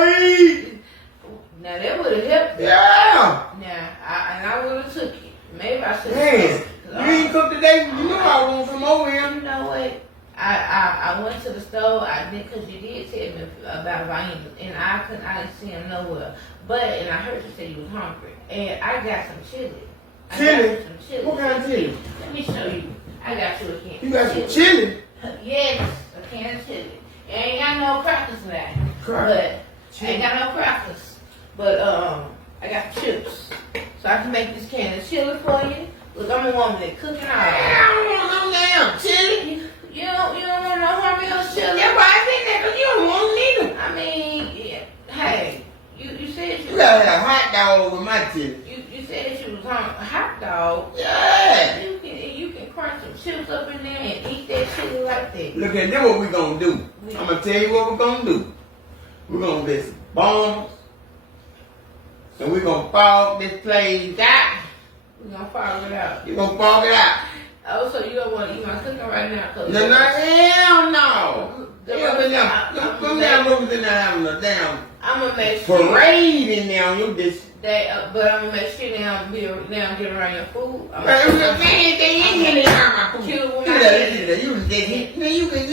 great. Now that would have helped. Yeah. Now, I would have took it. Maybe I should Man, have. you ain't cooked today. You know I want some more here. You know what? I went to the store. I did because you did tell me about Vine, and I didn't see him nowhere. And I heard you say you was hungry, and I got some chili. Chili? What kind of chili? Let me show you. I got you a can. You got some chili? Yes, a can of chili. I ain't got no crackers now. Crackers. But I ain't got no crackers. But I got chips. So I can make this can of chili for you. Look, I'm a woman that cooking all. I don't want no damn chili. You don't want no Hormel chili? That's why I said that, because you don't want neither. I mean, yeah. Hey, you said You gotta have a hot dog with my chili. you said you was on a hot dog. Yeah. You can crunch some chips up in there and eat that chili like that. Look at this, what we gonna do. I'm gonna tell you what we're gonna do. We're gonna get some bombs. So we're gonna fog this place out. We're gonna fog it out. You're gonna fog it out. Oh, so you don't want to eat my cooking right now? No, hell no. Come down, moving in there having a damn I'm gonna make sure parade in there on your dish. but I'm gonna make sure they don't get around your food. Man, they ain't getting around my food. You You can